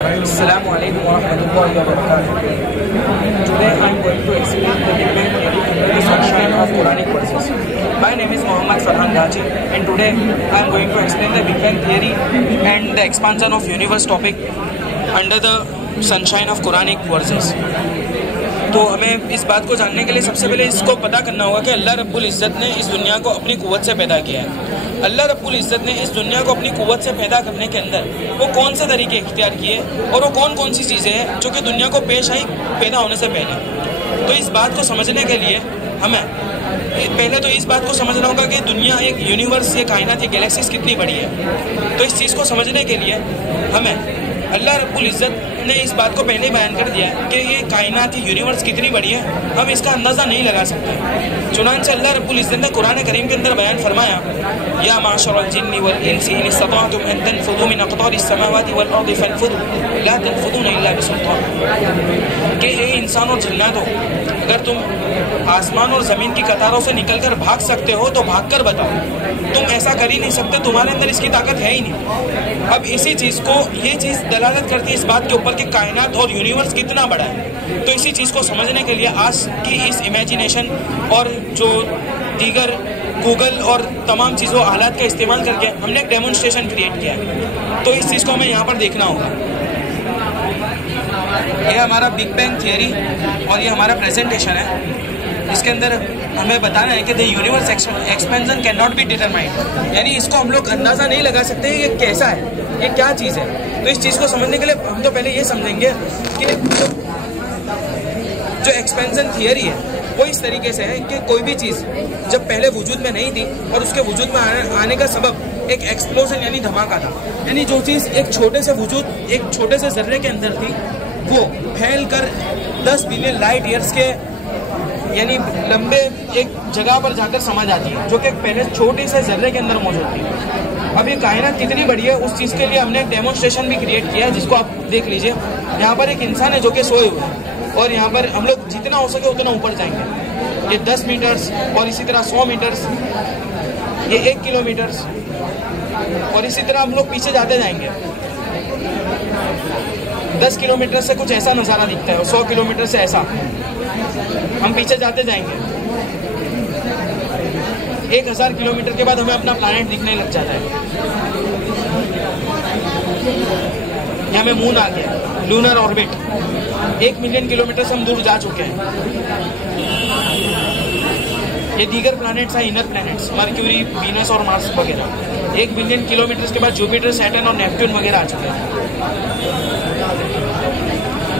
Assalamu alaikum wa rahmatullahi wa barakatuh. Today I am going to explain the Big Bang theory under the sunshine of Quranic verses. My name is Muhammad Farhan Gaji and today I am going to explain the Big Bang theory and the expansion of universe topic under the sunshine of Quranic verses. तो हमें इस बात को जानने के लिए सबसे पहले इसको पता करना होगा कि अल्लाह रब्बुल इज़्ज़त ने इस दुनिया को अपनी कुव्वत से पैदा किया है। अल्लाह रब्बुल इज़्ज़त ने इस दुनिया को अपनी कुव्वत से पैदा करने के अंदर वो कौन से तरीके इख्तियार किए और वो कौन कौन सी चीज़ें हैं जो कि दुनिया को पेश आई पैदा होने से पहले। तो इस बात को समझने के लिए हमें पहले तो इस बात को समझना होगा कि दुनिया एक यूनिवर्स, ये कायनात, ये गैलेक्सीज कितनी बड़ी है। तो इस चीज़ को समझने के लिए हमें अल्लाह रब्बुल इज़्ज़त ने इस बात को पहले ही बयान कर दिया है कि ये कायनात, ये यूनिवर्स कितनी बड़ी है, हम इसका अंदाज़ा नहीं लगा सकते। चुनांचे अल्लाह रब्बुल इज़्ज़त ने कुरान करीम के अंदर बयान फरमाया, या माशरल जिन्नि वल इंसी इन इस्तताअतुम अन तनफुदू मिन अक़तारिस समावाति वल अर्दि फनफुदू ला तनफुदूना इल्ला बिसुल्तान। कि ए इंसान और जिन्नातों, अगर तुम आसमान और ज़मीन की कतारों से निकलकर भाग सकते हो तो भाग कर बताओ। तुम ऐसा कर ही नहीं सकते, तुम्हारे अंदर इसकी ताकत है ही नहीं। अब इसी चीज़ को, ये चीज़ दलालत करती है इस बात के ऊपर कि कायनात और यूनिवर्स कितना बड़ा है। तो इसी चीज़ को समझने के लिए आज की इस इमेजिनेशन और जो दीगर गूगल और तमाम चीज़ों आलात का इस्तेमाल करके हमने एक डेमोन्स्ट्रेशन क्रिएट किया है। तो इस चीज़ को हमें यहाँ पर देखना होगा। यह हमारा बिग बैंग थियरी और ये हमारा प्रेजेंटेशन है। इसके अंदर हमें बताना है कि the universe expansion can not be determined, यानी इसको हम लोग अंदाज़ा नहीं लगा सकते ये कैसा है, ये क्या चीज़ है। तो इस चीज़ को समझने के लिए हम तो पहले ये समझेंगे कि जो एक्सपेंशन थियरी है वो इस तरीके से है कि कोई भी चीज़ जब पहले वजूद में नहीं थी और उसके वजूद में आने का सबब एक एक्सप्लोजन यानी धमाका था। यानी जो चीज़ एक छोटे से वजूद, एक छोटे से जर्रे के अंदर थी, वो फैल कर 10 बिलियन लाइट ईयर्स के यानी लंबे एक जगह पर जाकर समझ आती है, जो कि पहले छोटे से जर्रे के अंदर मौजूद थी। अब ये कायनात कितनी बड़ी है उस चीज़ के लिए हमने एक डेमोन्स्ट्रेशन भी क्रिएट किया है, जिसको आप देख लीजिए। यहाँ पर एक इंसान है जो कि सोए हुए हैं और यहाँ पर हम लोग जितना हो सके उतना ऊपर जाएंगे। ये 10 मीटर्स और इसी तरह 100 मीटर्स, ये 1 किलोमीटर्स और इसी तरह हम लोग पीछे जाते जाएंगे। 10 किलोमीटर से कुछ ऐसा नज़ारा दिखता है और 100 किलोमीटर से ऐसा, हम पीछे जाते जाएंगे। 1000 किलोमीटर के बाद हमें अपना प्लैनेट दिखने लग जाता है। यहाँ में मून आ गया, लूनर ऑर्बिट। 1 मिलियन किलोमीटर से हम दूर जा चुके हैं। ये दीगर प्लैनेट्स हैं, इनर प्लैनेट्स, मर्क्यूरी, वीनस और मार्स वगैरह। 1 बिलियन किलोमीटर के बाद जुपिटर, सैटर्न और नेपट्यून वगैरह आ चुके हैं।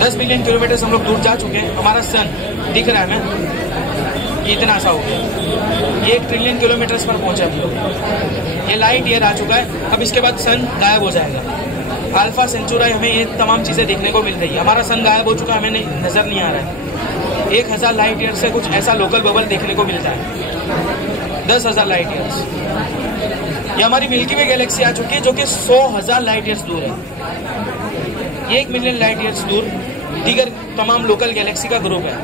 10 बिलियन किलोमीटर से हम लोग दूर जा चुके हैं। हमारा सन दिख रहा है हमें, ये इतना सा हो गया। ये 1 ट्रिलियन किलोमीटर पर पहुंचा है। ये लाइट ईयर आ चुका है। अब इसके बाद सन गायब हो जाएगा। अल्फा सेंचुराई, हमें ये तमाम चीज़ें देखने को मिल रही है। हमारा सन गायब हो चुका है, हमें नज़र नहीं आ रहा है। 1000 लाइट ईयर से कुछ ऐसा लोकल बबल देखने को मिलता है। 10,000 लाइट ईयर्स। ये हमारी मिल्की वे गैलेक्सी आ चुकी है जो कि 100,000 लाइट ईयर्स दूर है। 1 मिलियन लाइट ईयर्स दूर दीगर तमाम लोकल गैलेक्सी का ग्रुप है।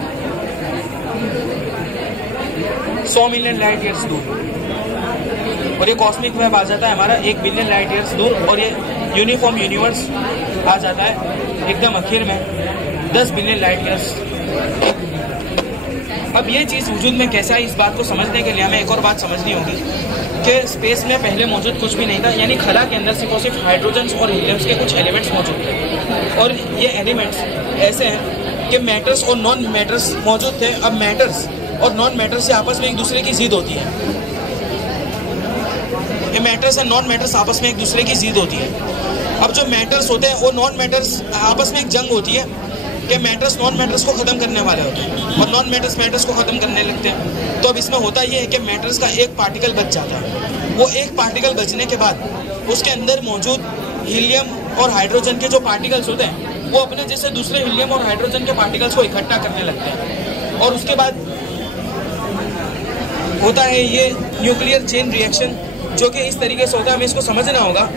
100 मिलियन लाइट ईयर्स दूर और ये कॉस्मिक वेव आ जाता है हमारा 1 बिलियन लाइट ईयर्स दूर और ये यूनिफॉर्म यूनिवर्स आ जाता है एकदम आखिर में 10 बिलियन लाइट ईयर्स। अब ये चीज़ वजूद में कैसा है, इस बात को समझने के लिए हमें एक और बात समझनी होगी कि स्पेस में पहले मौजूद कुछ भी नहीं था। यानी खला के अंदर सिर्फ और सिर्फ हाइड्रोजन्स और हीलियम्स के कुछ एलिमेंट्स मौजूद थे और ये एलिमेंट्स ऐसे हैं कि मैटर्स और नॉन मैटर्स मौजूद थे। अब मैटर्स और नॉन मैटर्स से आपस में एक दूसरे की जिद होती है। ये मैटर्स और नॉन मैटर्स आपस में एक दूसरे की जिद होती है। अब जो मैटर्स होते हैं वो नॉन मैटर्स आपस में एक जंग होती है कि मैटर्स नॉन मैटर्स को ख़त्म करने वाले होते हैं और नॉन मैटर्स मैटर्स को ख़त्म करने लगते हैं। तो अब इसमें होता ये है कि मैटर्स का एक पार्टिकल बच जाता है। वो एक पार्टिकल बचने के बाद उसके अंदर मौजूद हीलियम और हाइड्रोजन के जो पार्टिकल्स होते हैं वो अपने जैसे दूसरे हीलियम और हाइड्रोजन के पार्टिकल्स को इकट्ठा करने लगते हैं और उसके बाद होता है ये न्यूक्लियर चेन रिएक्शन, जो कि इस तरीके से होता है। हमें इसको समझना होगा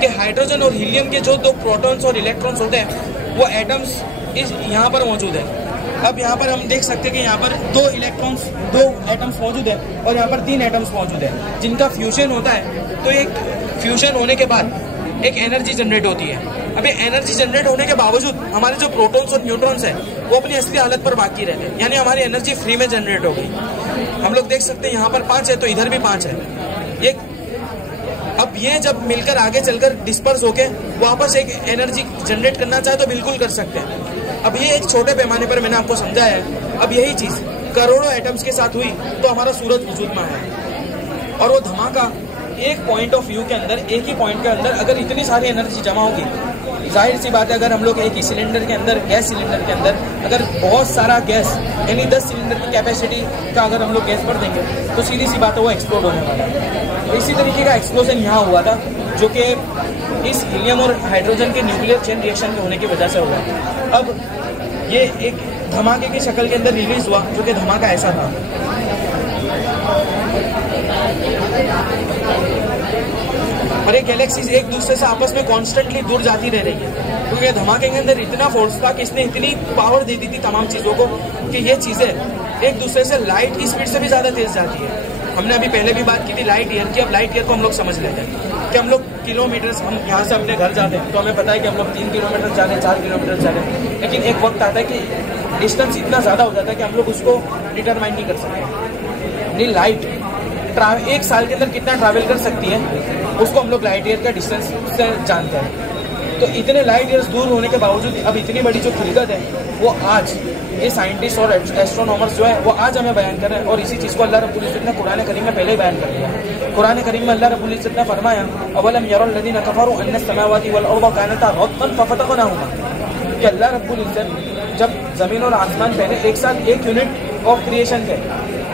कि हाइड्रोजन और हीलियम के जो 2 प्रोटॉन्स और इलेक्ट्रॉन्स होते हैं वो एटम्स इस यहाँ पर मौजूद है। अब यहाँ पर हम देख सकते हैं कि यहाँ पर 2 एटम्स मौजूद है और यहाँ पर 3 एटम्स मौजूद है जिनका फ्यूजन होता है। तो एक फ्यूजन होने के बाद एक एनर्जी जनरेट होती है। अभी एनर्जी जनरेट होने के बावजूद हमारे जो प्रोटॉन्स और न्यूट्रॉन्स हैं वो अपनी असली हालत पर बाकी रहते हैं, यानी हमारी एनर्जी फ्री में जनरेट हो गई। हम लोग देख सकते हैं यहाँ पर 5 है तो इधर भी 5 है। ये अब ये जब मिलकर आगे चलकर डिस्पर्स होके वापस एक एनर्जी जनरेट करना चाहे तो बिल्कुल कर सकते हैं। अब ये एक छोटे पैमाने पर मैंने आपको समझाया है। अब यही चीज़ करोड़ों एटम्स के साथ हुई तो हमारा सूरज वजूद में आया, और वो धमाका एक पॉइंट ऑफ व्यू के अंदर, एक ही पॉइंट के अंदर अगर इतनी सारी एनर्जी जमा होगी, जाहिर सी बात है अगर हम लोग एक ही सिलेंडर के अंदर, गैस सिलेंडर के अंदर अगर बहुत सारा गैस यानी 10 सिलेंडर की कैपेसिटी का अगर हम लोग गैस भर देंगे तो सीधी सी बात है वो एक्सप्लोड होने वाला है। तो इसी तरीके का एक्सप्लोजन यहाँ हुआ था जो कि इस हीलियम और हाइड्रोजन के न्यूक्लियर चेन रिएक्शन के होने की वजह से हुआ। अब ये एक धमाके की शक्ल के अंदर रिलीज हुआ जो कि धमाका ऐसा था। और ये गैलेक्सीज एक दूसरे से आपस में कॉन्स्टेंटली दूर जाती रह रही है क्योंकि धमाके के अंदर इतना फोर्स था कि इसने इतनी पावर दे दी थी तमाम चीज़ों को कि ये चीज़ें एक दूसरे से लाइट की स्पीड से भी ज़्यादा तेज जाती है। हमने अभी पहले भी बात की थी लाइट ईयर की। अब लाइट ईयर को हम लोग समझ लेते हैं कि हम लोग किलोमीटर्स, हम यहाँ से अपने घर जाते हैं तो हमें पता है कि हम लोग 3 किलोमीटर जा रहे हैं, 4 किलोमीटर जा रहे हैं, लेकिन एक वक्त आता है कि डिस्टेंस इतना ज़्यादा हो जाता है कि हम लोग उसको डिटरमाइन नहीं कर सकते। नहीं, लाइट एक साल के अंदर कितना ट्रैवल कर सकती है उसको हम लोग लाइट ईयर का डिस्टेंस से जानते हैं। तो इतने लाइट ईयर्स दूर होने के बावजूद अब इतनी बड़ी जो खिलकत है वो आज ये साइंटिस्ट और एस्ट्रोनॉमर्स जो है वो आज हमें बयान कर रहे हैं। और इसी चीज़ को अल्लाह रब्बुल इज़्ज़त ने कुरान करीम में पहले ही बयान कर दिया। कुरान करीम में अल्लाह रब्बुल इज़्ज़त ने फरमाया अवलम यरल लज़ीना कफ़रू अन्ना समावाति वल अर्ज़ कानता रत्क़न फफ़तक़नाहुमा, कि अल्लाह रब्बुल इज़्ज़त जब ज़मीन और आसमान पहले एक साथ 1 यूनिट ऑफ क्रिएशन थे,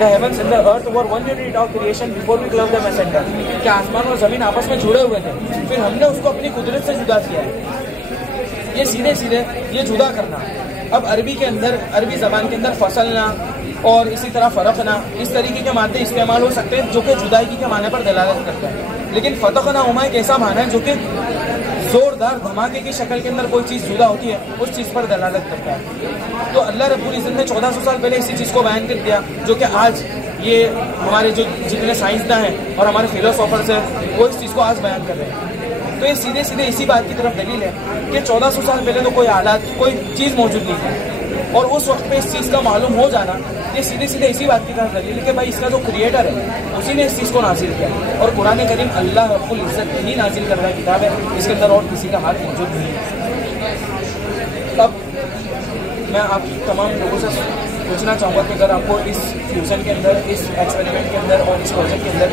The heavens and the earth were 1 unit of creation before we closed them asunder, कि आसमान और ज़मीन आपस में जुड़े हुए थे, फिर हमने उसको अपनी कुदरत से जुदा किया है। ये सीधे सीधे ये जुदा करना। अब अरबी के अंदर, अरबी ज़बान के अंदर फसलना और इसी तरह फ़रक़ना, इस तरीके के मादे इस्तेमाल हो सकते हैं जो कि जुदाई के माने पर दलालत करते हैं। लेकिन फ़तक़ना हुमा एक ऐसा माना है जो कि ज़ोरदार धमाके की शक्ल के अंदर कोई चीज़ जुदा होती है उस चीज़ पर दलालत करता है। तो अल्लाह रब्बुल इज़्ज़त ने 1400 साल पहले इसी चीज़ को बयान कर दिया जो कि आज ये हमारे जो जितने साइंसदान हैं और हमारे फिलोसोफर्स हैं वो इस चीज़ को आज बयान कर रहे हैं। तो ये सीधे सीधे इसी बात की तरफ दलील है कि 1400 साल पहले तो कोई हालात, कोई चीज़ मौजूद नहीं थी, और उस वक्त पे इस चीज़ का मालूम हो जाना ये सीधे सीधे इसी बात की तरफ दलील है कि भाई इसका जो क्रिएटर है उसी ने इस चीज़ को नाजिल किया। और कुरान करीम अल्लाह रब्बुल इज़्ज़त ही नाजिल कर रहा किताब है, इसके अंदर और किसी का हाथ मौजूद नहीं है। अब मैं आप तमाम लोगों से पूछना चाहूँगा कि अगर आपको इस फ्यूज़न के अंदर, इस एक्सपेरिमेंट के अंदर और इस प्रोजेक्ट के अंदर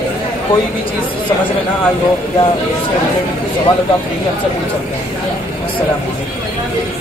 कोई भी चीज़ समझ में ना आई हो या इसके रिलेटेड सवाल हो तो आप फ्री हमसे पूछ सकते हैं। अस्सलाम वालेकुम।